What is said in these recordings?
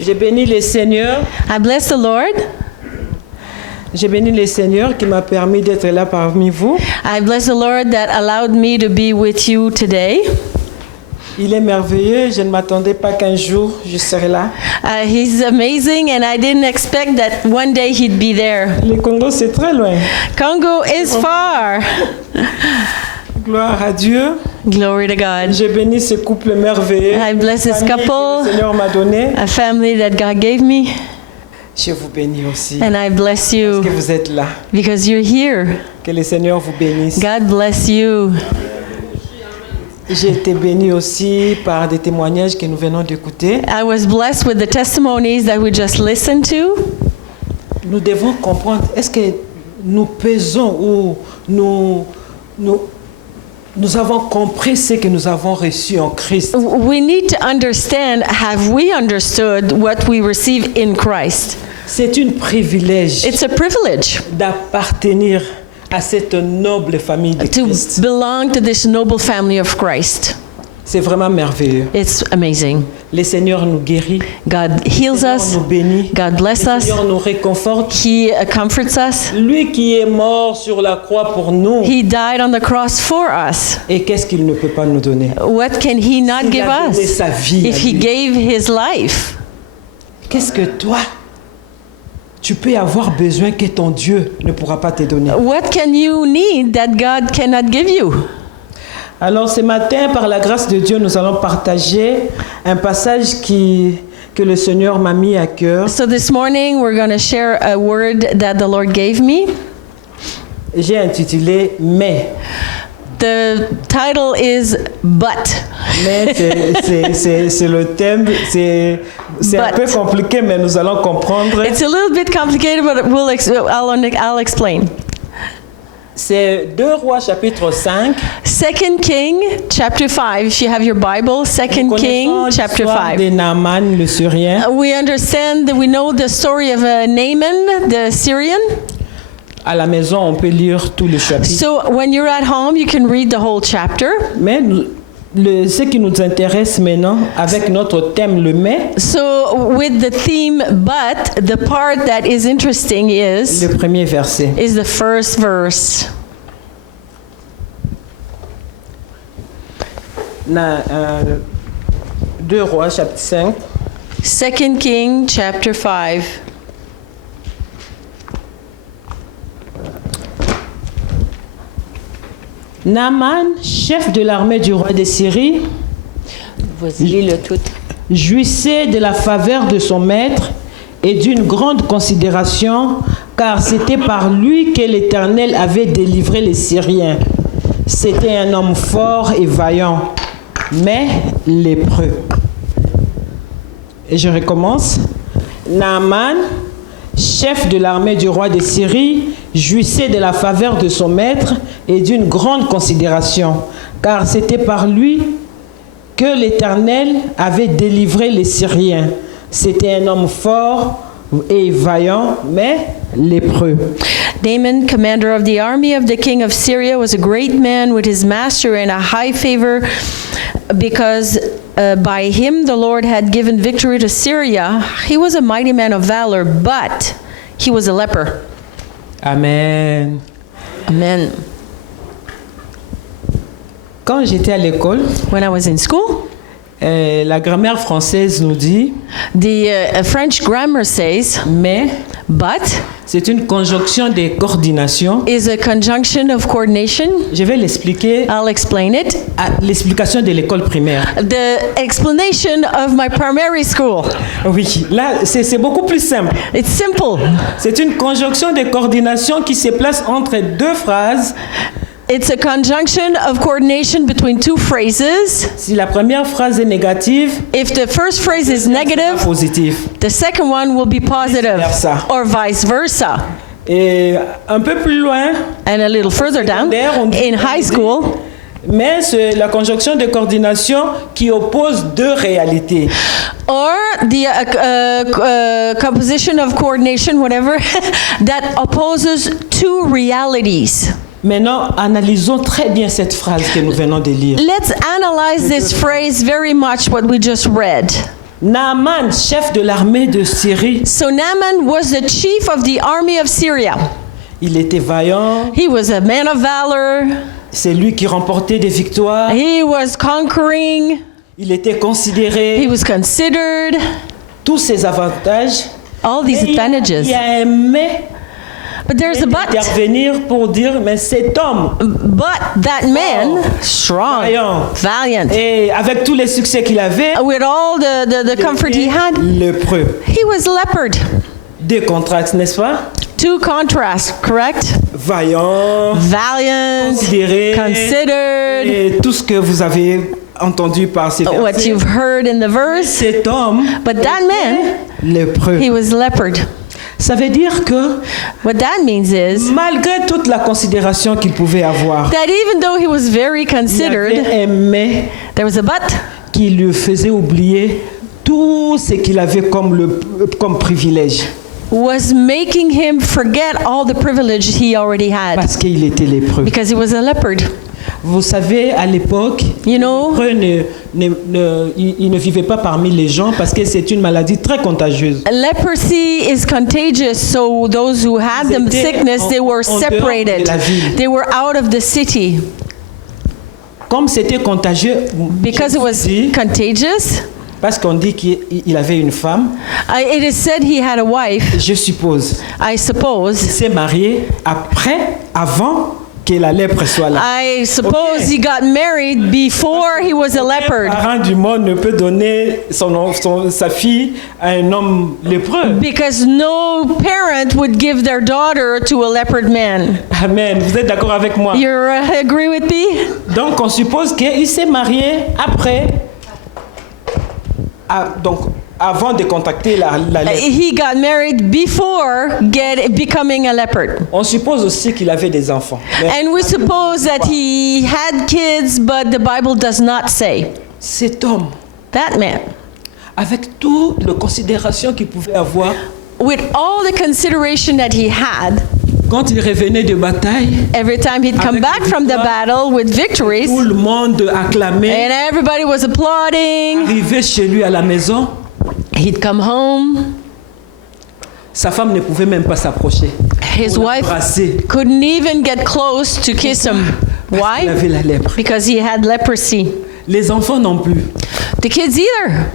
J'ai béni le Seigneur. I bless the Lord. J'ai béni le Seigneur qui m'a permis d'être là parmi vous. I bless the Lord that allowed me to be with you today. Il est merveilleux. Je ne m'attendais pas qu'un jour je serai là. He's amazing, and I didn't expect that one day he'd be there. Le Congo, c'est très loin. Congo is far. Gloire à Dieu. Glory to God. J'ai béni ce couple merveilleux. I bless this Famille que couple, le Seigneur m'a donné. a family that God gave me, Je vous bénis aussi. and I bless you Que vous êtes là. because you're here. Que le Seigneur vous bénisse. God bless you. J'ai été béni aussi par des témoignages que nous venons d'écouter. I was blessed with the testimonies that we just listened to. Nous devons comprendre, est-ce que nous pesons ou nous avons compris ce que nous avons reçu en Christ? We need to understand, have we understood what we receive in Christ? C'est un privilège It's a privilege d'appartenir à cette noble famille de to Christ. belong to this noble family of Christ. C'est vraiment merveilleux. It's amazing. Le Seigneur nous guérit. God Le heals Seigneur us. nous bénit. God bless Le us. Seigneur nous réconforte. He comforts us. Lui qui est mort sur la croix pour nous. He died on the cross for us. Et qu'est-ce qu'il ne peut pas nous donner? What can he not Il give a donné us sa vie à if he lui. gave his life? Qu'est-ce que toi, tu peux avoir besoin que ton Dieu ne pourra pas te donner? What can you need that God cannot give you? Alors ce matin, par la grâce de Dieu, nous allons partager un passage que le Seigneur m'a mis à cœur. So this morning we're going to share a word that the Lord gave me. J'ai intitulé « Mais ». The title is But. Mais c'est le thème, c'est un peu compliqué, mais nous allons comprendre. It's a little bit complicated, but I'll explain. C'est 2 Rois chapitre 5. 2 King chapter 5. If you have your Bible, 2 King chapter L'histoire 5. de Naaman le Syrien. We understand that we know the story of Naaman, the Syrian. À la maison, on peut lire tout le chapitre. So when you're at home, you can read the whole chapter. Mais ce qui nous intéresse maintenant, avec notre thème le mais, So with the theme but, the part that is interesting is le premier verset. the first verse. 2 Rois chapitre 5. 2 King chapter 5. Naaman, chef de l'armée du roi de Syrie, jouissait de la faveur de son maître et d'une grande considération, car c'était par lui que l'Éternel avait délivré les Syriens. C'était un homme fort et vaillant, mais lépreux. Et je recommence. Naaman, chef de l'armée du roi de Syrie, jouissait de la faveur de son maître et d'une grande considération, car c'était par lui que l'Éternel avait délivré les Syriens. C'était un homme fort et vaillant, mais lépreux. Naaman, commander of the army of the king of Syria, was a great man with his master and a high favor, because by him the Lord had given victory to Syria. He was a mighty man of valor, but he was a leper. Amen. Amen. Quand j'étais à l'école, When I was in school, la grammaire française nous dit the French grammar says, mais but c'est une conjonction de coordination. is a conjunction of coordination. Je vais l'expliquer I'll explain it. à l'explication de l'école primaire. The explanation of my primary school. Oui, là c'est beaucoup plus simple. It's simple. C'est une conjonction de coordination qui se place entre deux phrases. It's a conjunction of coordination between two phrases. Si la première phrase est négative, If the first phrase is negative, positif. the second one will be positive, versa. or vice versa. Et un peu plus loin, And a little further down, in high school, mais c'est la conjonction de coordination qui oppose deux réalités. or the composition of coordination, whatever, that opposes two realities. Maintenant, analysons très bien cette phrase que nous venons de lire. Let's analyze this phrase very much, what we just read. Naaman, chef de l'armée de Syrie, So Naaman was the chief of the army of Syria. il était vaillant, He was a man of valor. c'est lui qui remportait des victoires, He was conquering. il était He considéré, was considered. tous ces avantages. All these Et advantages. il a aimé But there's a but. intervenir pour dire, mais cet homme, But that man, strong, vaillant, valiant, et avec tous les succès qu'il avait, with all the comfort he had, lépreux. he was leopard. Des contrastes, n'est-ce pas? Two contrasts, correct? Vaillant, Valiant, considéré, considered, et tout ce que vous avez entendu par ces what versets. you've heard in the verse. Cet homme, But that man, lépreux. he was leopard. Ça veut dire que What that means is malgré toute la considération qu'il pouvait avoir, that even though he was very il considered, avait aimé there was a but. qui lui faisait oublier tout ce qu'il avait comme privilège. Was making him forget all the privilege he already had Parce qu'il était lépreux. because he was a leopard. Vous savez, à l'époque, You know, les lépreux ils ne vivaient pas parmi les gens parce que c'est une maladie très contagieuse. leprosy is contagious, so those who had the Ils étaient sickness, they were en dehors separated. de la ville. They were out of the city. Comme c'était contagieux, Because it was Jésus dit, contagious, parce qu'on dit qu'il avait une femme, it is said he had a wife, je suppose, I il suppose. s'est marié avant que la lèpre soit là. I suppose Okay. he got married before he was a Un leopard. parent du monde ne peut donner sa fille à un homme lépreux. Because no parent would give their daughter to a leopard man. Amen. Vous êtes d'accord avec moi? You agree with me? Donc on suppose qu'il s'est marié après, donc avant de contacter la lèpre. He got married before becoming a leopard. On suppose aussi qu'il avait des enfants. Mais And we suppose that he had kids, but the Bible does not say. cet homme, That man, avec toute la considération qu'il pouvait avoir, with all the consideration that he had, quand il revenait de bataille, every time he'd come Avec back from the victoire, battle with victories, tout le monde acclamait, and everybody was applauding, arrivait chez lui à la maison, he'd come home. sa femme ne pouvait même pas s'approcher. His pour wife l'embrasser, couldn't even get close to kiss him. parce qu'il Why? avait la lèpre. Because he had leprosy. Les enfants non plus. The kids either.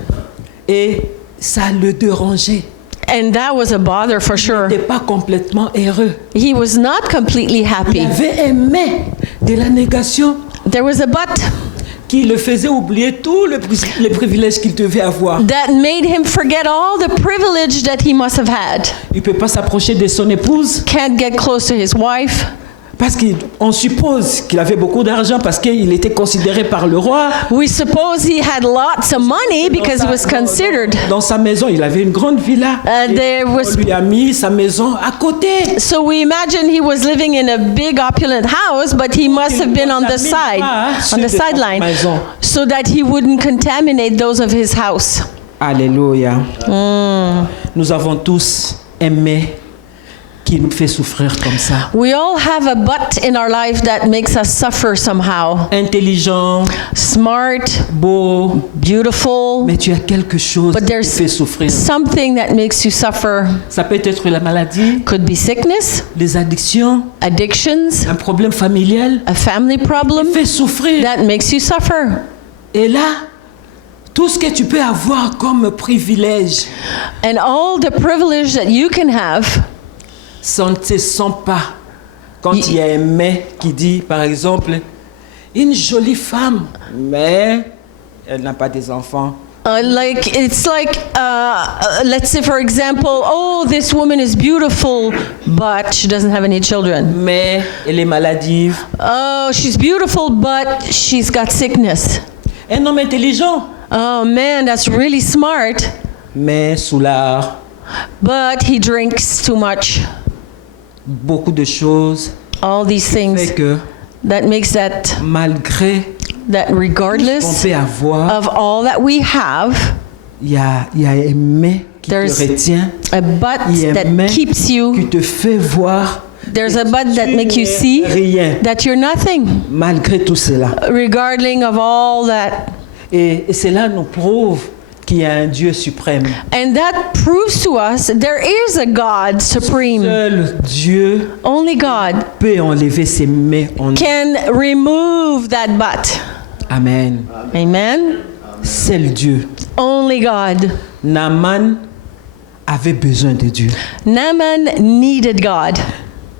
Et ça le dérangeait. And that was a bother for Il sure. n'était pas complètement heureux. He was not completely Il happy. avait aimé de la négation There was a but qui le faisait oublier tous les privilèges qu'il devait avoir. that made him forget all the privilege that he must have had. Il ne peut pas s'approcher de son épouse Can't get close to his wife parce qu'on suppose qu'il avait beaucoup d'argent parce qu'il était considéré par le roi. We suppose he had lots of money because he was considered. Dans sa maison, il avait une grande villa. Et There was- on lui a mis sa maison à côté. So we imagine he was living in a big opulent house, but he must have been on the side, on the sideline, so that he wouldn't contaminate those of his house. Alléluia. Nous avons tous aimé qui nous fait souffrir comme ça. We all have a but in our life that makes us suffer somehow. Intelligent, Smart, beau, beautiful, mais tu as quelque chose but qui te there's fait souffrir. something that makes you suffer. Ça peut être la maladie, Could be sickness, les addictions, addictions, un problème familial, a family problem fait souffrir. that makes you suffer. Et là, tout ce que tu peux avoir comme privilège, And all the privilege that you can have, ça ne se sent pas. Quand il y a un mec qui dit, par exemple, une jolie femme, mais elle n'a pas des enfants. it's like, let's say for example, oh, this woman is beautiful, but she doesn't have any children. Mais elle est maladive. Oh, she's beautiful, but she's got sickness. Un homme intelligent, Oh man, that's really smart, mais soulard. but he drinks too much. Beaucoup de choses All these fait things que that makes that malgré that qu'on regardless peut avoir, of all that we have, il y a un mais qui There's te retient, a but il y a un that mais keeps qui you. te fait voir There's a but that tu make you n'es see rien that you're nothing, malgré tout cela. regarding of all that. Et cela nous prouve qu'il y a un Dieu suprême. And that proves to us there is a God supreme. Seul Dieu Only God peut enlever ses mains en nous. can remove that butt. Amen. Amen. Seul Dieu. Only God. Naaman avait besoin de Dieu. Naaman needed God.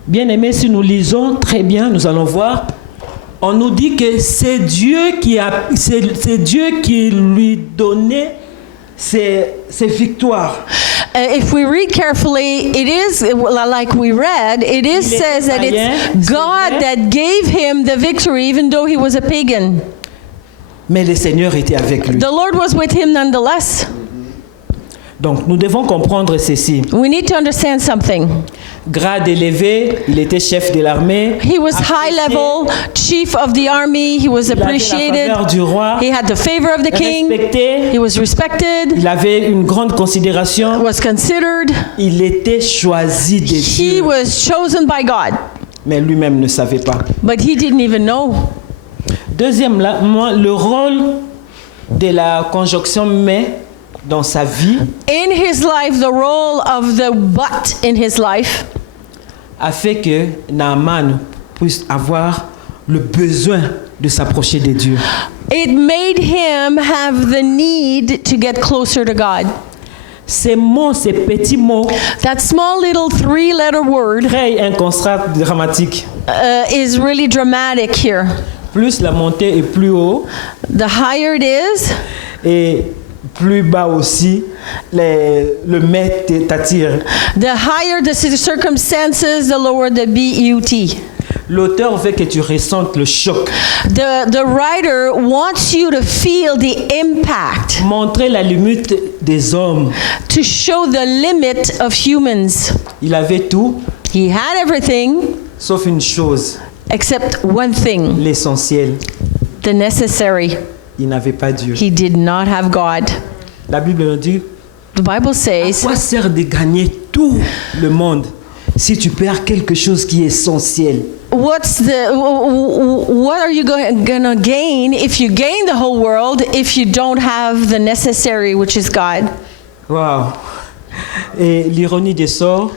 Bien aimé, si nous lisons très bien, nous allons voir. On nous dit que c'est Dieu qui lui donnait ses victoires. If we read carefully, it is like we read. It is says that it's God that gave him the victory, even though he was a pagan. Mais le Seigneur était avec lui. The Lord was with him nonetheless. Donc, nous devons comprendre ceci. We need to understand something. Grade élevé, il était chef de l'armée. He was high level, chief of the army. He was Il avait la appreciated. faveur du roi. He had the favor of the king. Respecté. He was respected. Il avait une grande considération. Was considered. Il était choisi de He Dieu. was chosen by God, Mais lui-même ne savait pas. but he didn't even know. Deuxièmement, le rôle de la conjonction mais dans sa vie In his life, the role of the but in his life a fait que Naaman puisse avoir le besoin de s'approcher de Dieu. it made him have the need to get closer to God. Ces mots, ces petits mots, That small little 3-letter word créent un contraste dramatique. is really dramatic here. Plus la montée est plus haut The higher it is, et plus bas aussi, le mais t'attire. the higher the circumstances, the lower the BUT. L'auteur veut que tu ressentes le choc. The writer wants you to feel the impact, Montrer la limite des hommes. to show the limit of humans. Il avait tout, He had everything sauf une chose, except one thing, l'essentiel. the necessary. Il n'avait pas Dieu. He did not have God. La Bible nous dit, The Bible à says, quoi sert de gagner tout le monde si tu perds quelque chose qui est essentiel? what are you gonna gain if you gain the whole world if you don't have the necessary, which is God? Wow. Et l'ironie des sorts,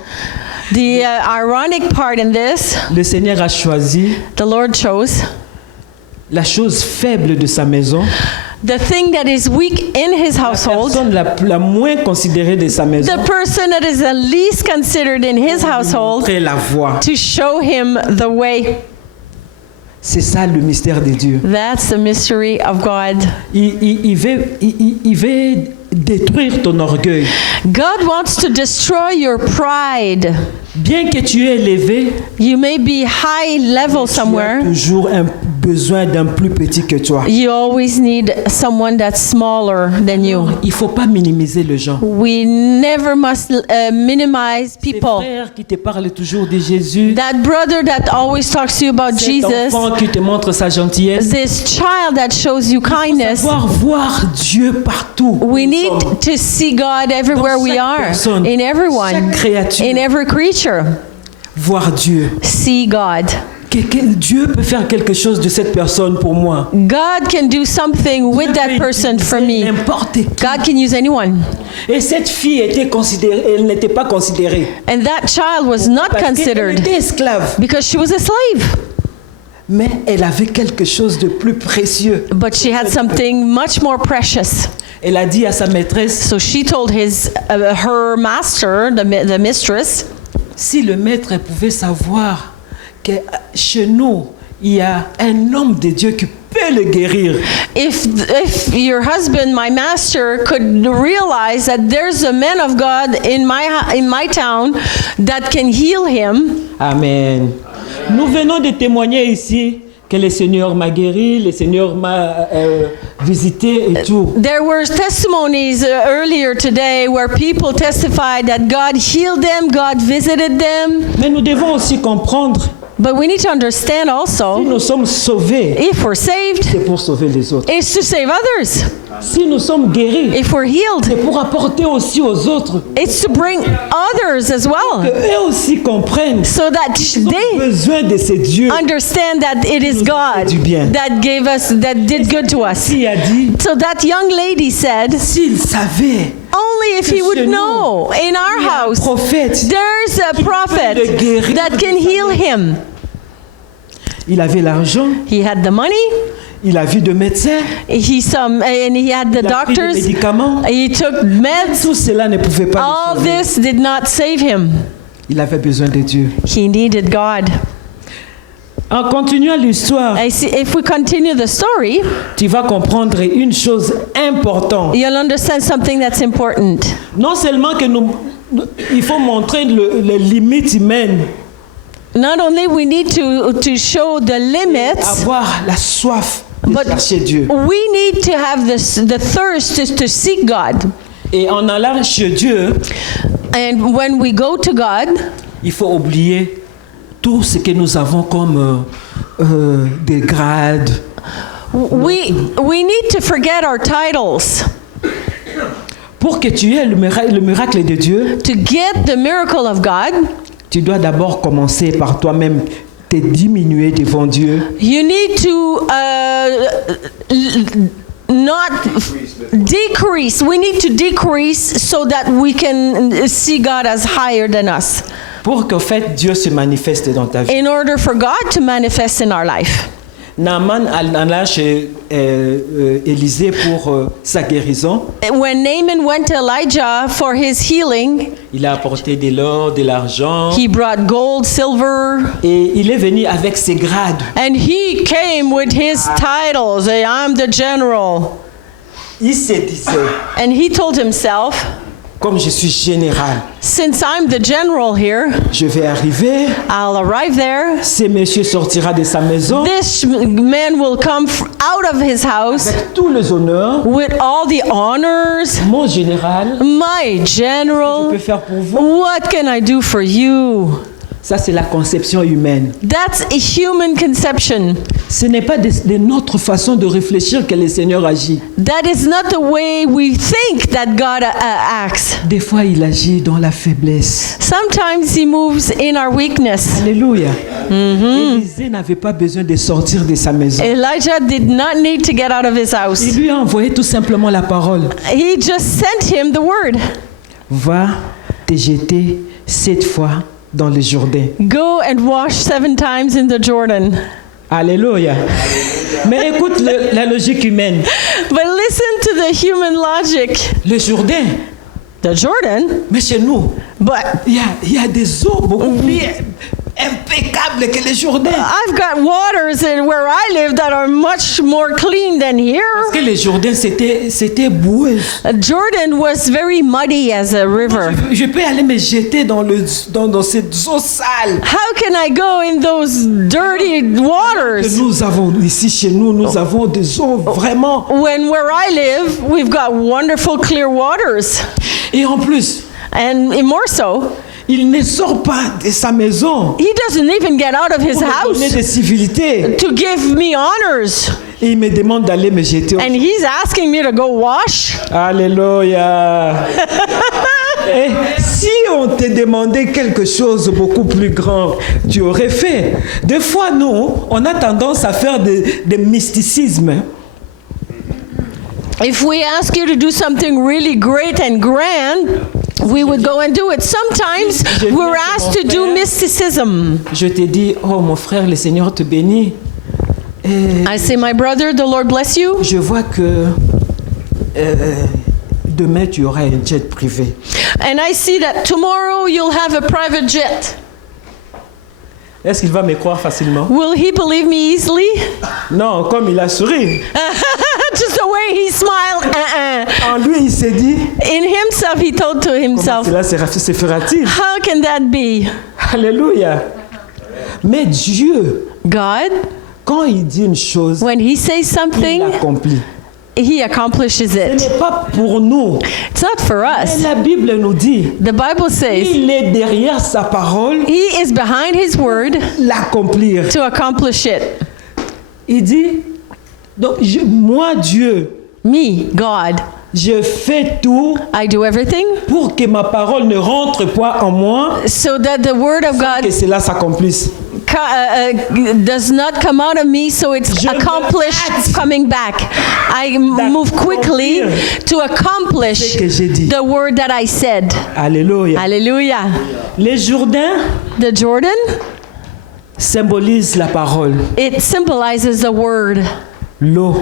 The ironic part in this, le Seigneur a choisi the Lord chose la chose faible de sa maison, the thing that is weak in his la household, personne la moins considérée de sa maison, the person that is the least considered in his household, montrer la voie. to show him the way. C'est ça le mystère de Dieu. That's the mystery of God. Il veut détruire ton orgueil. God wants to destroy your pride. Bien que tu es élevé, You may be high level tu as somewhere. toujours un besoin d'un plus petit que toi. You always need someone that's smaller than you. Il ne faut pas minimiser les gens. We never must minimize Ces people. frères qui te parlent toujours de Jésus, That brother that always talks to you about cet Jesus, enfant qui te montre sa gentillesse, this child that shows you kindness, savoir voir Dieu partout. we need to see God everywhere we chaque are, personne, in everyone, chaque créature. in every creature. Voir Dieu. See God. Dieu peut faire quelque chose de cette personne pour moi. God can do something with Dieu that peut person for utiliser me. n'importe qui. God can use anyone. Et cette fille était considérée, elle n'était pas considérée. And that child was not Parce qu'elle considered était esclave. because she was a slave. Mais elle avait quelque chose de plus précieux. But she had something much more precious. Elle a dit à sa maîtresse, So she told her master, the mistress, si le maître pouvait savoir que chez nous, il y a un homme de Dieu qui peut le guérir. if your husband, my master, could realize that there's a man of God in my town that can heal him. Amen. Nous venons de témoigner ici que le Seigneur m'a guéri, le Seigneur m'a visité et tout. There were testimonies earlier today where people testified that God healed them, God visited them. Mais nous devons aussi comprendre But we need to understand Si also, nous sommes sauvés, if we're saved, c'est pour sauver les autres. it's to save others. Si nous sommes guéris, If we're healed, c'est pour apporter aussi aux autres. it's to bring others as Que well, eux aussi comprennent so that qu'ils ont they besoin de ces dieux. understand that it is God du bien. that did good to us. Qui a dit, So that young lady said, s'il savait, only if he would know in our house prophète, there's a prophet le guérir that can heal him. il avait l'argent, He had the money, il a vu de médecins, and he had the il a pris des doctors, médicaments. he took meds. Tout cela ne pouvait pas All le sauver. this did not save him. Il avait besoin de Dieu. He needed God. En continuant l'histoire, I see, if we continue the story, tu vas comprendre une chose importante. you'll understand something that's important. Non seulement que il faut montrer les limites humaines, Not only we need to show the limits, avoir la soif de but chercher Dieu. we need to have the thirst to seek God. Et en allant chez Dieu, And when we go to God, il faut oublier tout ce que nous avons comme des grades. we need to forget our titles. Pour que tu aies le miracle de Dieu, To get the miracle of God, tu dois d'abord commencer par toi-même te diminuer devant Dieu. you need to not decrease. We need to decrease so that we can see God as higher than us, Pour qu'en fait Dieu se manifeste dans ta vie. in order for God to manifest in our life. Naaman alla chez Élisée pour sa guérison. When Naaman went to Elijah for his healing, Il a apporté de l'or, de l'argent. he brought gold, silver, Et il est venu avec ses grades. and he came with his titles. Say, I'm the general. Il se disait, And he told himself, comme je suis général, since I'm the general here, je vais arriver, I'll arrive there. ce monsieur sortira de sa maison This man will come out of his house avec tous les honneurs. with all the honors. Mon général, My je general, peux faire pour vous. what can I do for you? Ça, c'est la conception humaine. That's a human conception. Ce n'est pas de notre façon de réfléchir que le Seigneur agit. That is not the way we think that God acts. Des fois, il agit dans la faiblesse. Sometimes he moves in our weakness. Alléluia. Élisée n'avait pas besoin de sortir de sa maison. Elijah did not need to get out of his house. Il lui a envoyé tout simplement la parole. He just sent him the word. Va te jeter 7 fois dans le Jourdain. Go and wash 7 times in the Jordan. Alléluia. Mais écoute la logique humaine. But listen to the human logic. Le Jourdain, The Jordan, mais chez nous, but il y a des eaux beaucoup plus impeccables que le Jourdain. I've got waters in where I live that are much more clean than here. Parce que le Jourdain, c'était boueux. Jordan was very muddy as a river. Je peux aller me jeter dans cette eau sale How can I go in those dirty que waters nous avons ici chez nous. Nous avons des eaux vraiment. when where I live we've got wonderful clear waters? Et en plus, And more so, il ne sort pas de sa maison he doesn't even get out of his pour me donner house des civilités. to give me honors. Et il me demande d'aller me jeter. And he's asking me to go wash. Alléluia. Et si on te demandait quelque chose de beaucoup plus grand, tu aurais fait. Des fois, nous, on a tendance à faire des mysticismes. If we ask you to do something really great and grand, we would go and do it. Sometimes we're asked to do mysticism. Je te dis, oh mon frère, le Seigneur te bénit. Et I say, my brother, the Lord bless you. je vois que demain, tu auras un jet privé. And I see that tomorrow you'll have a private jet. Est-ce qu'il va me croire facilement? Will he believe me easily? Non, comme il a souri. Just the way he smiled. En lui, il s'est dit, In himself, he told to comment himself, cela se fera-t-il? how can that be? Alléluia. Mais Dieu, God, quand il dit une chose, when he says il something, l'accomplit. He accomplishes Ce it. n'est pas pour nous. It's not for Mais us. la Bible nous dit, The Bible says il est derrière sa parole He is behind His word l'accomplir. to accomplish it. Il dit, donc moi Dieu, Me, God, je fais tout I do everything pour que ma parole ne rentre pas en moi, so that the word of que God cela s'accomplisse. does not come out of me, so it's Je me accomplished hâte coming back. I move quickly to accomplish ce que j'ai dit. the word that I said. Alléluia. Hallelujah. Les Jourdains The Jordan, symbolisent la parole. it symbolizes the word. L'eau,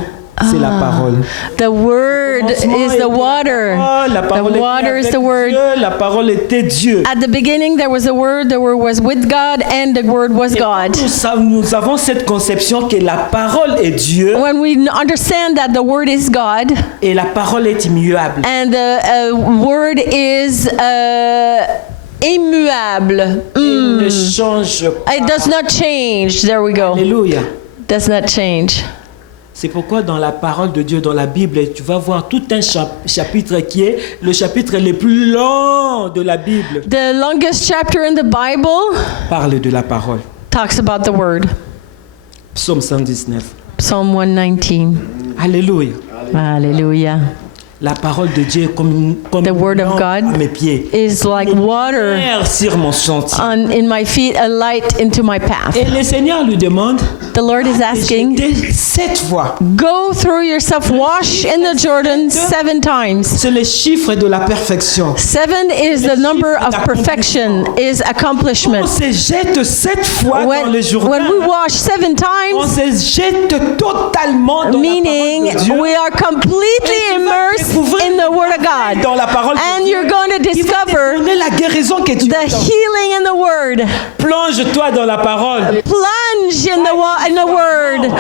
c'est la parole. The word is the water. La parole The était water is avec the word. Dieu, la parole était Dieu. At the beginning, there was a word. The word was with God, and the word was Et God. nous avons cette conception que la parole est Dieu When we understand that the word is God et la parole est immuable. and the word is immuable, Il ne change pas. it does not change. There we go. Alléluia. Does not change. C'est pourquoi dans la parole de Dieu, dans la Bible, tu vas voir tout un chapitre qui est le chapitre le plus long de la Bible. The longest chapter in the Bible Parle de la parole. talks about the word. Psaume 119. Psalm 119. Alléluia. Hallelujah. La parole de Dieu est comme The word of une lampe God à mes pieds. is like water Lumière sur mon sentier. in my feet, a light into my path. Et le Seigneur lui demande The Lord is de asking, jeter 7 fois. go through yourself, wash in the Jordan 7 times. C'est le chiffre de la perfection. 7 is the number of perfection, is On accomplishment. se jette 7 fois dans When le Jourdain. we wash 7 On times, se jette totalement dans meaning la parole de Dieu. we are completely immersed in the Word of God. Dans la parole de And Dieu. you're going to Il va te discover donner la guérison que tu the attends. healing in the Word. Plonge-toi dans la parole. Plunge in the Word.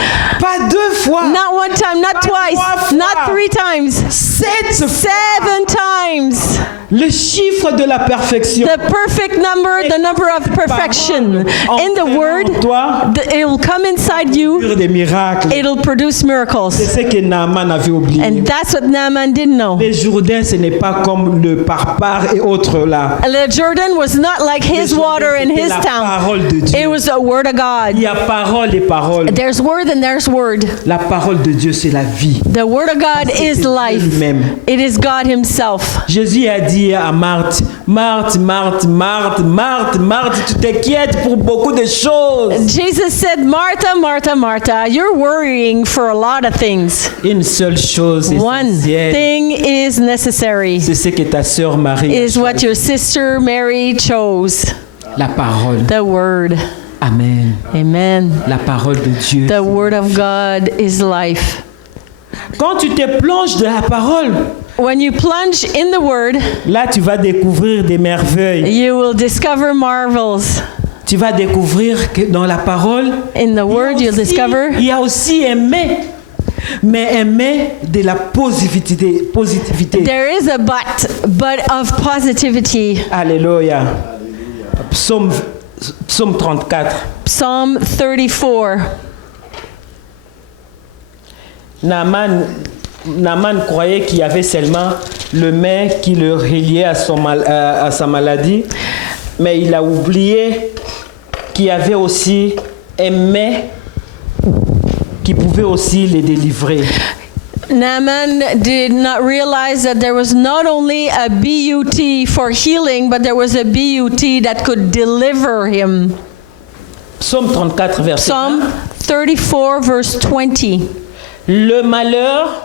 Pas 2 fois. Not one time, not twice, not 3 times, 7 fois. 7 times. Le chiffre de la perfection. The perfect number, the number of perfection. In the Word, Toi, it will come inside you. des miracles. It'll produce C'est miracles. ce que Naaman avait oublié. And that's what Naaman didn't know. Les Jourdains, ce n'est pas comme le Parpar et autres là. The Jordan was not like his water in his la town. parole de Dieu. It was the Word of Il God. y a parole et parole. There's Word and there's Word. La parole de Dieu, c'est la vie. The Word of God C'est is Dieu life. lui-même. It is God Himself. Jésus a dit à Marthe, Marthe, Marthe, Marthe, Marthe, Marthe, tu t'inquiètes pour beaucoup de choses. Jesus said, Martha, Martha, Martha, you're worrying for a lot of things. Une seule chose One essentielle, thing is necessary, c'est ce que ta sœur Marie a is what choisi. your sister Mary chose. La parole. The Word. Amen. Amen. La parole de Dieu. The Word of God is life. Quand tu te plonges dans la parole, When you plunge in the Word, là tu vas découvrir des merveilles. you will discover marvels. Tu vas découvrir que dans la parole, In the Word, you'll discover il y a aussi aimer. Mais aimer de la positivité. there is a but of positivity. Alléluia. Psaume 34. Psalm 34. Naaman croyait qu'il y avait seulement le mets qui le reliait à sa maladie, mais il a oublié qu'il y avait aussi un mets qui pouvait aussi le délivrer. Naaman did not realize that there was not only a BUT for healing, but there was a BUT that could deliver him. Psaume 34, verset Psalm 34, verse 20. Le malheur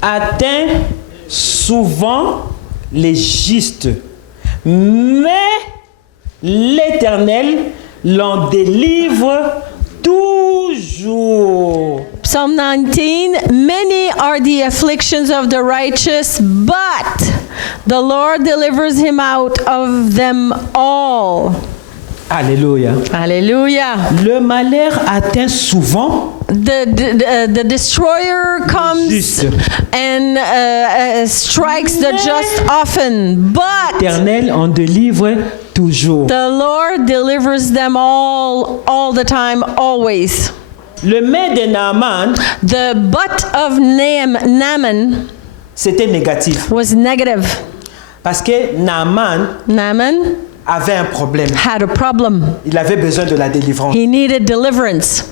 atteint souvent les justes, mais l'Éternel l'en délivre toujours. Psalm 19, many are the afflictions of the righteous, but the Lord delivers him out of them all. Alléluia. Hallelujah. Le malheur atteint souvent The destroyer comes juste. and strikes the just often, but L'Éternel en délivre toujours. the Lord delivers them all the time, always. Le mets de Naaman, the butt of Naaman c'était négatif. was negative. Parce que Naaman Naaman avait un problème. had a problem. Il avait besoin de la délivrance. He needed deliverance.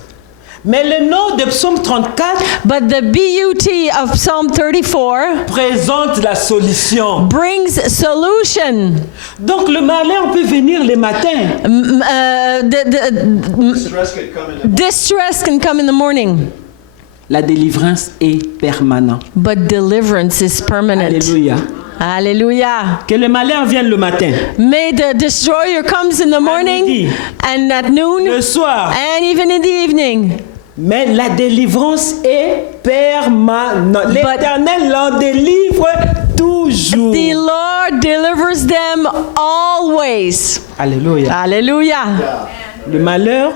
Mais le nom de Psaume 34 But the BUT of Psalm 34 présente la solution. brings solution. Donc le malheur peut venir le matin. Distress can come in the morning, La délivrance est permanente. but deliverance is permanent. Alléluia. Hallelujah. Que le malheur vienne le matin, May the destroyer comes in the morning midi. and at noon le soir. and even in the evening. Mais la délivrance est permanente. L'Éternel l'en délivre toujours. The Lord delivers them always. Alléluia. Hallelujah. Le malheur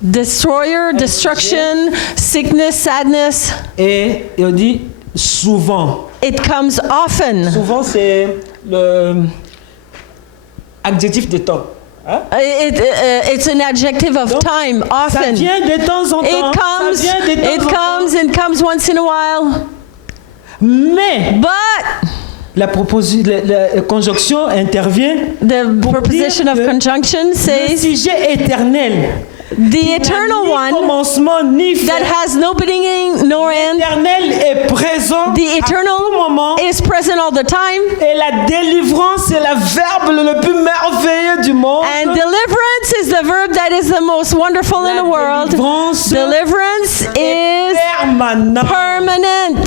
Destroyer, destruction, sickness, sadness, est, et on dit souvent. it comes often. Souvent, c'est le adjectif de temps. Hein? It's an adjective of Donc, time, Ça often. vient de temps en temps. Ça vient de temps en temps. It comes once in a while. Mais But la conjonction intervient. the Pour preposition dire of que conjunction Le says sujet éternel. the eternal Ni one commencement ni that fin. has no beginning nor end. L'éternel est présent The à tout moment. eternal is present all the time. Et la délivrance est le verbe le plus merveilleux du monde. And deliverance is the verb that is the most wonderful in La the world. délivrance Deliverance est is permanente. permanent.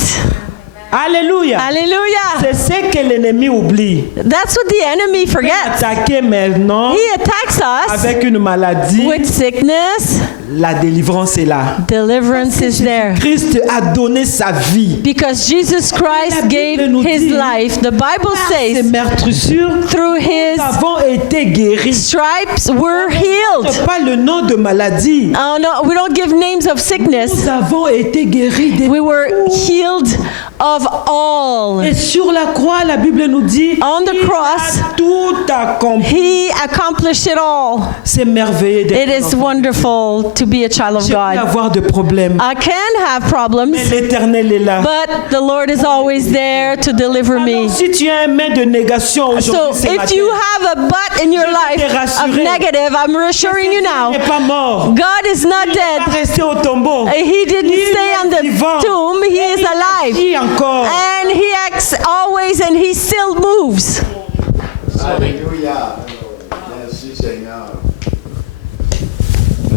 Alléluia. Hallelujah. C'est ce que l'ennemi oublie. That's what the enemy forgets. Attaquer maintenant He attacks us avec une maladie. with sickness. La délivrance est là. Deliverance is there. Christ a donné sa vie. Because Jesus Christ gave his life. The Bible Ces says meurtrissures, through his nous avons été guéris. stripes we're healed. Pas le nom de maladie. Oh no, we don't give names of sickness. Nous avons été guéris de We were healed of all. Et sur la croix, la Bible nous dit On the il cross, a tout accompli. He accomplished it all. C'est merveilleux d'être It is enfant. wonderful to be a child of Je peux God. avoir de problèmes, I can have mais problems, l'Éternel est là. but the Lord is always there to deliver me. Alors, si tu as un main de négation So aujourd'hui, ce if matin, you have a butt in your life of negative, I'm reassuring you il now, n'est pas mort. God is not Il n'est pas dead. resté au tombeau. He didn't Il stay est on the vivant. tomb. He Et is il alive. agit encore. And He acts always and He still moves. Alléluia. Merci Seigneur.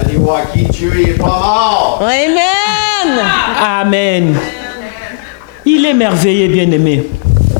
Allez voir qui tu es, il est pas mort. Amen. Amen. Il est merveilleux, bien-aimé.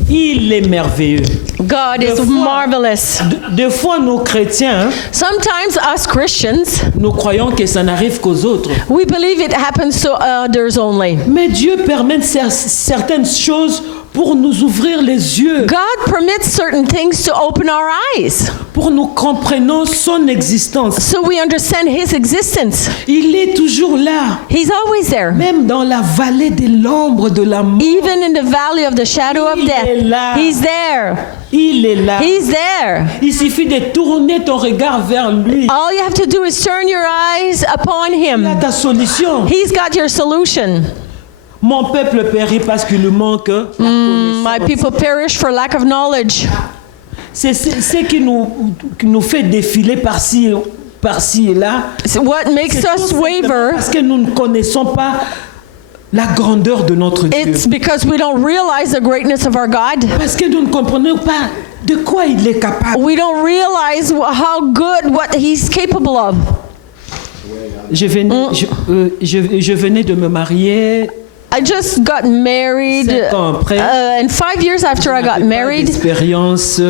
Il est merveilleux. God is Des fois- marvelous. Des fois, nous chrétiens, Sometimes us Christians, nous croyons que ça n'arrive qu'aux autres. we believe it happens to others only. Mais Dieu permet certaines choses pour nous ouvrir les yeux, God permits certain things to open our eyes pour nous comprenions son existence. so we understand His existence. Il est toujours là, He's always there. même dans la vallée de l'ombre de la mort. Even in the valley of the shadow of Il death, est là. He's there. Il est là. He's there. Il suffit de tourner ton regard vers lui. All you have to do is turn your eyes upon Il a Him. ta solution. He's got your solution. Mon peuple périt parce qu'il lui manque la My connaissance. people perish for lack of knowledge. C'est ce qui nous fait défiler par-ci et là. So what makes C'est tout us simplement waver, parce que nous ne connaissons pas la grandeur de notre Dieu. it's because we don't realize the greatness of our God. Parce que nous ne comprenons pas de quoi il est capable. We don't realize how good, what He's capable of. Je venais de me marier. I just got married, 5 ans après. and 5 years after I got married, Expérience,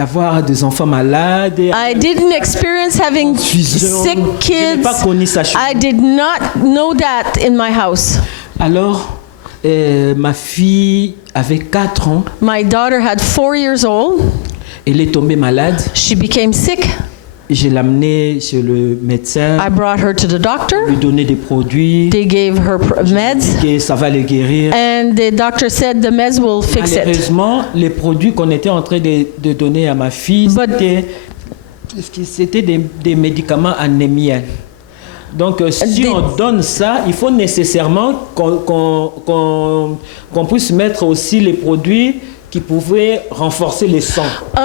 avoir des enfants malades. I didn't experience having sick Je n'ai pas kids. connu ça chez I did not know that in my house. Alors, ma fille avait 4 ans. My daughter had 4 years old. Elle est tombée malade. She became sick. Je l'ai amenée chez le médecin, I brought her to the doctor. lui donner des produits, They gave her meds, que ça va le guérir. and the doctor said the meds will fix it. Malheureusement, les produits qu'on était en train de donner à ma fille, But- c'était des médicaments anémiens. Donc, si on donne ça, il faut nécessairement qu'on puisse mettre aussi les produits qui pouvaient renforcer les sangs.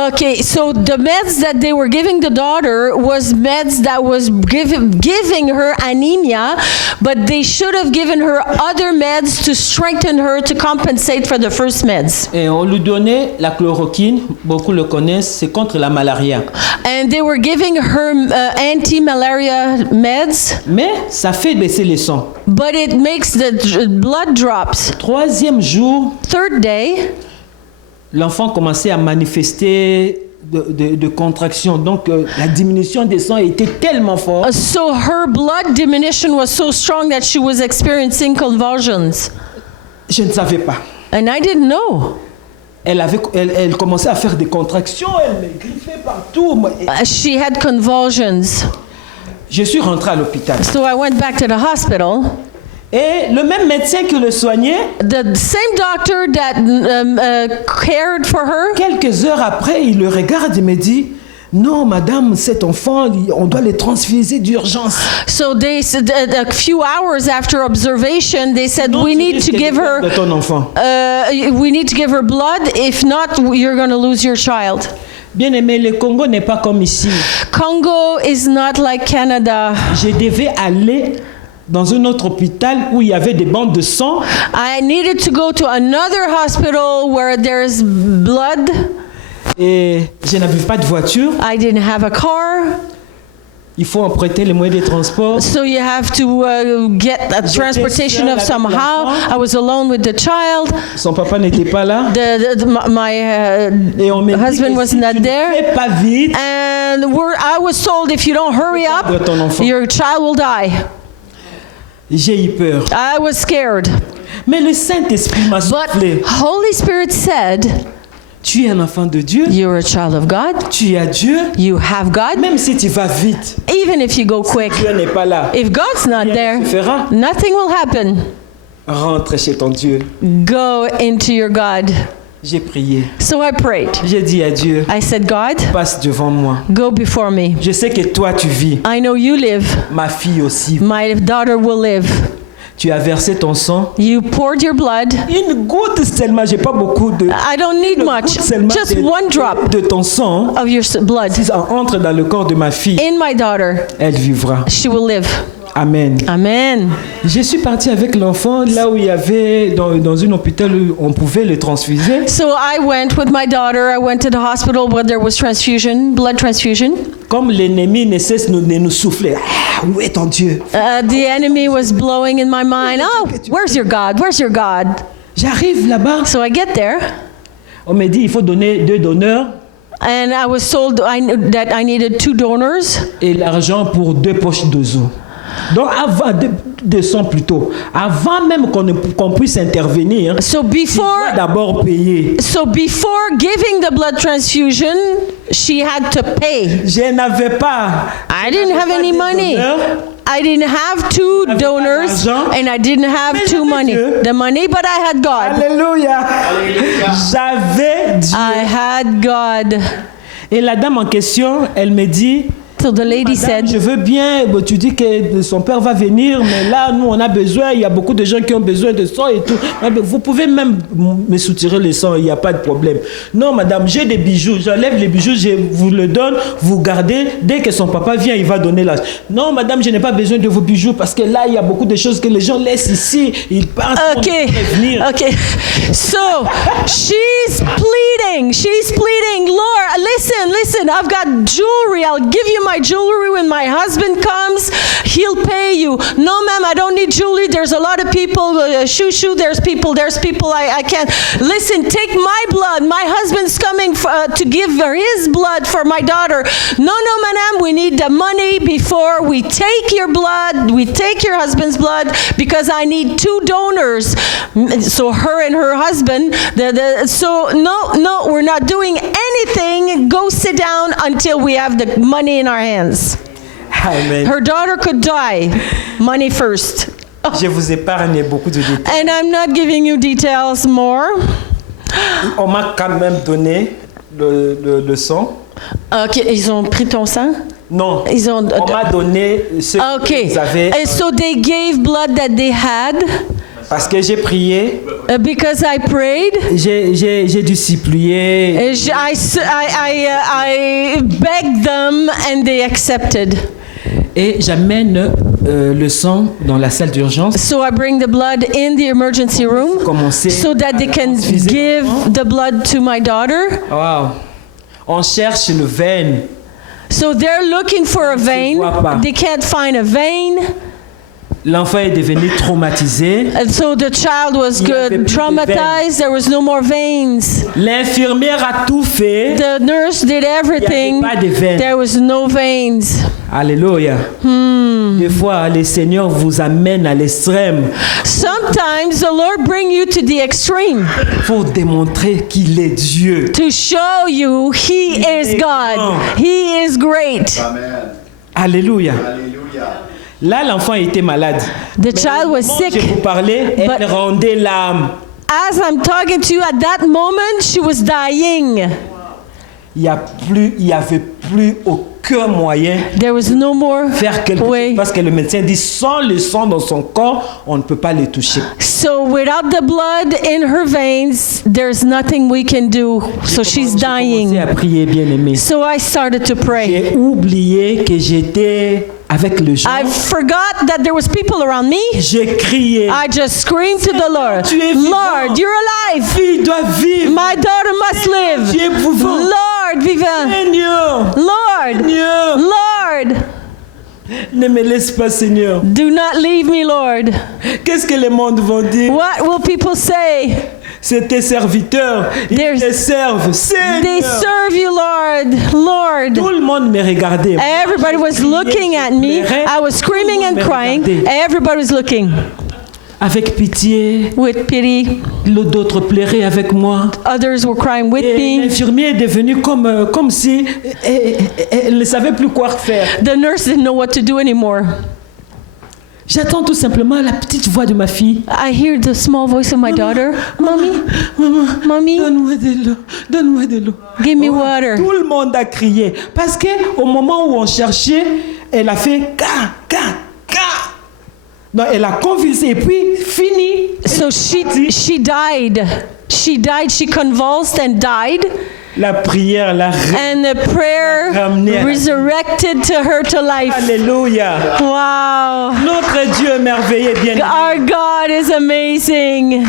Okay, so the meds that they were giving the daughter was meds that was giving her anemia, but they should have given her other meds to strengthen her to compensate for the first meds. Et on lui donnait la chloroquine, beaucoup le connaissent, c'est contre la malaria. And they were giving her anti-malaria meds, Mais ça fait baisser les sangs. but it makes the blood drops. 3e jour, Third day, l'enfant commençait à manifester de contractions. Donc, la diminution des sangs était tellement forte. so her blood diminution was so strong that she was experiencing convulsions. Je ne savais pas. And I didn't know. Elle commençait à faire des contractions, elle me griffait partout. She had convulsions. Je suis rentré à l'hôpital. So I went back to the hospital. Et le même médecin qui le soignait, The same doctor that cared for her, quelques heures après, il le regarde et me dit, non, madame, cet enfant, on doit le transfuser d'urgence. so they said a few hours after observation, they said Non, we tu need risques to give de her perdre ton enfant. we need to give her blood. If not, you're going to lose your child. Bien aimé, le Congo n'est pas comme ici. Congo is not like Canada. Je devais aller dans un autre hôpital où il y avait des banques de sang. I needed to go to another hospital where there's blood. Et je n'avais pas de voiture. I didn't have a car. Il faut emprunter les moyens de transport. So you have to get a transportation of somehow. I was alone with the child. Son papa n'était pas là. My Et on m'a dit husband que was si not tu ne there. fais pas vite, And I was told if you don't hurry up, perdre ton enfant. your child will die. J'ai eu peur. I was scared. Mais le Saint-Esprit m'a But soufflé. Holy Spirit said, Tu es un enfant de Dieu. you're a child of God. Tu as Dieu. You have God. Même si tu vas vite, Even if you go quick, Dieu n'est pas là. if God's not Rien there, ne se fera. nothing will happen. Rentre chez ton Dieu. Go into your God. J'ai prié. So I prayed. J'ai dit à Dieu, I said, God, passe devant moi. go before me. Je sais que toi tu vis. I know you live. Ma fille aussi. My daughter will live. Tu as versé ton sang. You poured your blood. Une goutte seulement, j'ai pas beaucoup de. I don't need Une much. goutte seulement Just one drop de ton sang. of your blood Si ça entre dans le corps de ma fille, in my daughter. elle vivra. She will live. Amen. Amen. Je suis parti avec l'enfant là où il y avait dans un hôpital où on pouvait le transfuser. So I went with my daughter. I went to the hospital where there was transfusion, blood transfusion. Comme l'ennemi ne cesse de nous souffler. Ah, où est ton Dieu? The enemy was blowing in my mind. Oh, where's your God? Where's your God? J'arrive là-bas. So I get there, On me dit il faut donner 2 donneurs and I was told that I needed 2 donors. et l'argent pour 2 poches d'ozo. Donc avant, 200 plutôt, avant même qu'on puisse intervenir, So tu dois before d'abord payer. giving the blood transfusion, she had to pay. Je n'avais pas. I didn't have any money. I didn't have 2 N'avais pas donors, d'argent. and I didn't have Mais 2 j'avais money. Dieu. The money, but I had God. Alléluia. J'avais Dieu. I had God. Et la dame en question, elle me dit, So the lady Madame, said, je veux bien, tu dis que son père va venir, mais là, nous, on a besoin, il y a beaucoup de gens qui ont besoin de sang et tout. Vous pouvez même me soutirer le sang, il n'y a pas de problème. Non, madame, j'ai des bijoux, j'enlève les bijoux, je vous le donne, vous gardez, dès que son papa vient, il va donner l'argent. Non, madame, je n'ai pas besoin de vos bijoux, parce que là, il y a beaucoup de choses que les gens laissent ici, ils partent pour okay, prévenir. okay. So she's pleading, Lord, listen, I've got jewelry, I'll give you my jewelry when my husband comes, he'll pay you. No, ma'am, I don't need jewelry, there's a lot of people, shoo, there's people, I can't. Listen, take my blood, my husband's coming to give his blood for my daughter. No, madam, we need the money before we take your blood, we take your husband's blood, because I need 2 donors. So her and her husband, so no, we're not doing anything. Go sit down until we have the money in our hands. Amen. Her daughter could die. Money first. Je vous épargne beaucoup de détails. And I'm not giving you details more. On m'a quand même donné le sang. Ok, ils ont pris ton sang? Non. Ils ont- On m'a donné ce Okay. qu'ils avaient And so they gave blood that they had parce que j'ai prié, because I prayed. j'ai dû supplier. I begged them and they accepted. Et j'amène le sang dans la salle d'urgence. So I bring the blood in the emergency room Commencer so that they can transfuser give l'enfant. the blood to my daughter. Wow. On cherche une veine. So they're looking for a vein. voit pas. They can't find a vein. L'enfant est devenu traumatisé. And so the child was Il y avait plus de traumatized. There was no more veins. L'infirmière a tout fait. The nurse did everything. pas de veines. There was no veins. Alléluia. Des fois, le Seigneur vous amène à l'extrême Sometimes the Lord bring you to the extreme pour démontrer qu'il est Dieu. to show you He is God. He is great. Amen. Alléluia. Alléluia. Là, l'enfant était malade. The child was Quand sick. je vous parlais, elle but- rendait l'âme. As I'm talking to you at that moment, she was dying. Il y avait plus aucun moyen There was no more de faire quelque chose way. parce que le médecin dit sans le sang dans son corps, on ne peut pas le toucher. So without the blood in her veins, there's nothing we can do. So she's J'ai commencé dying. à prier, bien-aimé. So I started to pray. J'ai oublié que j'étais avec le gens. I forgot that there was people around me. J'ai crié. I just screamed to the Lord, Tu es vivant. Lord, you're alive. Fille doit vivre. My daughter must live. Tu es vivant. Lord, vivant. Seigneur, Lord, Seigneur, Lord, ne me laisse pas, Seigneur. do not leave me, Lord. Qu'est-ce que le monde va dire? What will people say? C'est tes serviteurs. Ils There's- te servent. They Seigneur. serve you, Lord. Tout Lord. le monde me regardait. Everybody was looking at me. I was screaming and crying. Everybody was looking Avec pitié, with pity. d'autres pleuraient avec moi. Others were crying with Et me. l'infirmière est devenue comme si elle ne savait plus quoi faire. The nurse didn't know what to do anymore. J'attends tout simplement la petite voix de ma fille. I hear the small voice of my daughter. Mommy, Maman, mommy, donne-moi de l'eau, donne-moi de l'eau. give me water. Tout le monde a crié. Parce qu'au moment où on cherchait, elle a fait ka, ka, ka. Donc elle a convulsé et puis fini. So she died. She died. She convulsed and died. La prière, And the prayer Ramener à la vie. resurrected to her to life. Alléluia. Wow. Notre Dieu est merveilleux, bien aimé. Our God is amazing.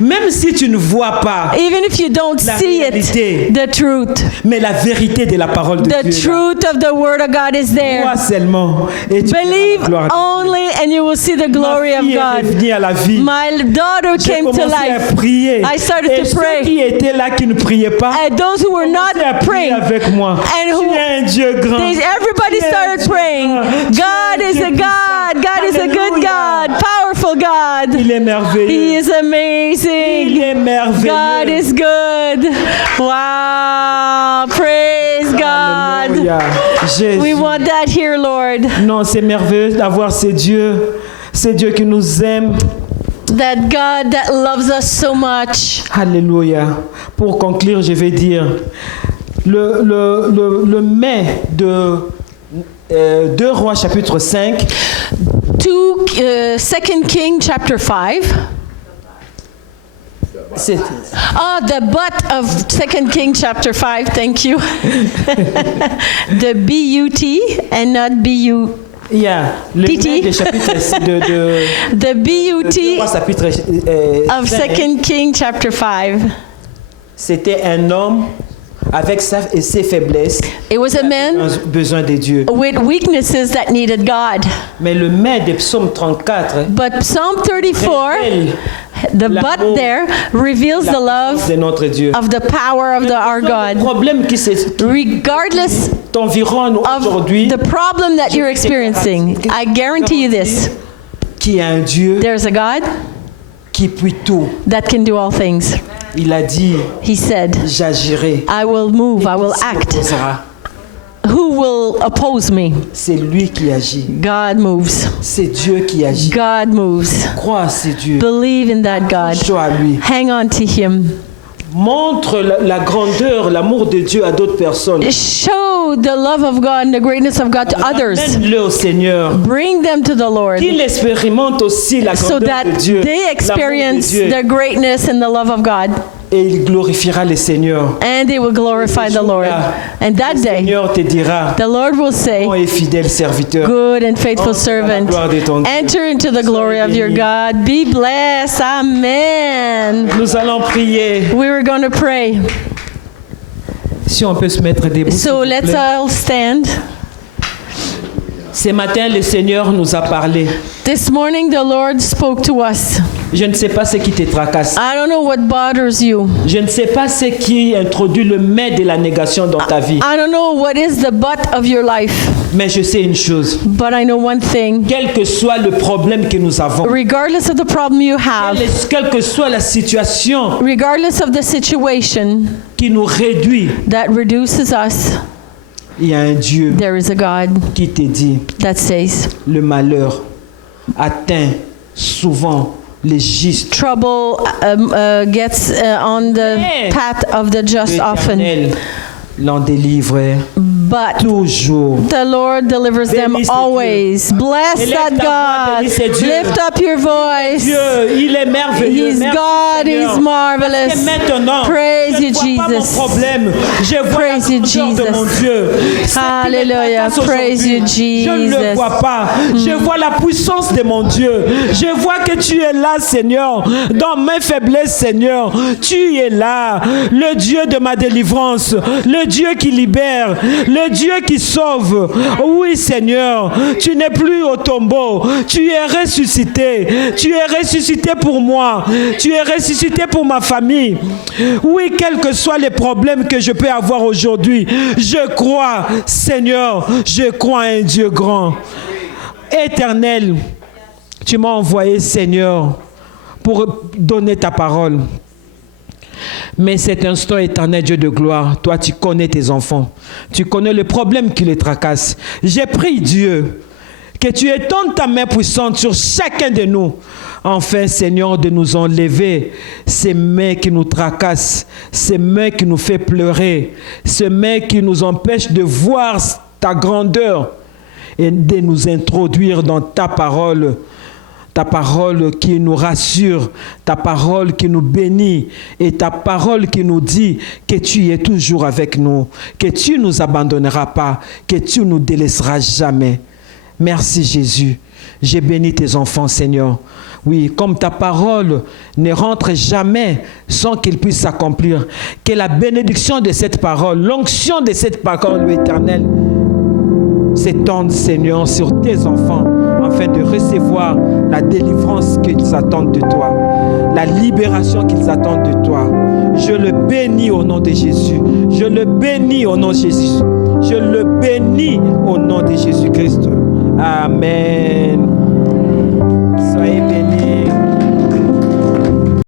Même si tu ne vois pas, Even if you don't La see réalité. it, the truth. mais la vérité de la parole de The Dieu est là. truth of the Word of God is there. Crois seulement et tu verras la Believe gloire de Dieu. only and you will see the Ma glory of fille est God. revenue à la vie. My daughter J'ai came to commencé à life. prier. I started Et to ceux pray. qui étaient là, qui ne priaient pas, And those who were not commençaient à prier praying, avec moi. and who- Tu es un Dieu grand. everybody Tu es un started Dieu praying. grand. Tu es God un is Dieu a puissant. God. God is a good Alléluia. God. Powerful God. Il est merveilleux. He is Il amazing. est merveilleux. God is good. Wow. Praise God. Alléluia. Jésus. We want that here, Lord. Non, c'est merveilleux d'avoir ces dieux qui nous aiment. That God that loves us so much. Alléluia. Pour conclure, je vais dire, le mai de 2 Rois chapitre 5, 2 King chapter 5. c'est The butt of 2 King chapter 5, thank you. The B-U-T and not B-U. il y a le Titi. mai de chapitre de The 2 B-U-T Rois chapitre of 5, 2 King chapter 5. c'était un homme avec ses faiblesses, It was a man besoin de Dieu. with weaknesses that needed God. Mais le mai de psaume 34 But Psalm 34, révèle the l'amour, but there reveals the love de notre Dieu. of the power of our Le God. problème qui Regardless t'environne of aujourd'hui, the problem that you're experiencing, I guarantee you this. qui est un Dieu There's a God qui peut tout. that can do all things. Il a dit, He said, j'agirai. I will move, I will Qui act. s'opposera? Who will oppose me? C'est lui qui agit. God moves. C'est Dieu qui agit. God moves. Crois à ce Dieu. Believe in that God. Crois à lui. Hang on to Him. Montre la grandeur, l'amour de Dieu à d'autres personnes. Show show the love of God and the greatness of God to others. Amène-le au Seigneur. Bring them to the Lord Qu'il expérimente aussi la so grandeur that de Dieu, they l'amour de experience Dieu, the greatness and the love of God, et il glorifiera le Seigneur. and they will glorify the Lord. And that Le day, Seigneur te dira, the Lord will say, bon et fidèle serviteur, good and faithful servant, gloire de ton Dieu. enter into the glory of your God. Be blessed. Amen. Nous allons prier. We were going to pray. Si on peut se mettre debout. s'il So vous let's plaît. all stand. Ce matin, le Seigneur nous a parlé. This morning, the Lord spoke to us. Je ne sais pas ce qui te tracasse. I don't know what bothers you. Je ne sais pas ce qui introduit le mais de la négation dans ta vie. I don't know what is the but of your life, Mais je sais une chose. but I know one thing. Quel que soit le problème que nous avons, Regardless of the problem you have, quelle que soit la situation regardless of the situation qui nous réduit, that reduces us, il y a un Dieu there is a God qui te dit, that says, le malheur atteint souvent les justes. trouble gets on the Mais path of the just often, L'Éternel l'en délivre but toujours. the Lord delivers them Bénis ce always. Bless Élève that ta voix, God. bénis ce Dieu. Lift up your voice. Dieu, il est merveilleux. He's Merci, God, Seigneur. He's marvelous. Et maintenant, Praise je you, ne vois pas mon Jesus. problème. Je vois Praise you, la grandeur de mon Jesus. Dieu. Ce qui me Hallelujah. tracasse Praise you, aujourd'hui, je ne le Jesus. vois pas. Je vois la puissance de mon Dieu. Je vois que tu es là, Seigneur. Dans mes faiblesses, Seigneur, tu es là. Le Dieu de ma délivrance. Le Dieu qui libère. Le Dieu qui sauve. Oui, Seigneur, tu n'es plus au tombeau. Tu es ressuscité. Tu es ressuscité pour moi. Tu es ressuscité pour ma famille. Oui, quels que soient les problèmes que je peux avoir aujourd'hui, je crois, Seigneur, je crois à un Dieu grand. Éternel, tu m'as envoyé, Seigneur, pour donner ta parole. Mais cet instant, éternel Dieu de gloire, toi tu connais tes enfants. Tu connais le problème qui les tracasse. J'ai prié, Dieu, que tu étendes ta main puissante sur chacun de nous. Enfin, Seigneur, de nous enlever ces mains qui nous tracassent, ces mains qui nous font pleurer, ces mains qui nous empêchent de voir ta grandeur et de nous introduire dans ta parole qui nous rassure, ta parole qui nous bénit et ta parole qui nous dit que tu es toujours avec nous, que tu ne nous abandonneras pas, que tu ne nous délaisseras jamais. Merci Jésus. J'ai béni tes enfants, Seigneur. Oui, comme ta parole ne rentre jamais sans qu'il puisse s'accomplir, que la bénédiction de cette parole, l'onction de cette parole éternelle s'étende, Seigneur, sur tes enfants, afin de recevoir la délivrance qu'ils attendent de toi, la libération qu'ils attendent de toi. Je le bénis au nom de Jésus. Je le bénis au nom de Jésus. Je le bénis au nom de Jésus-Christ. Amen.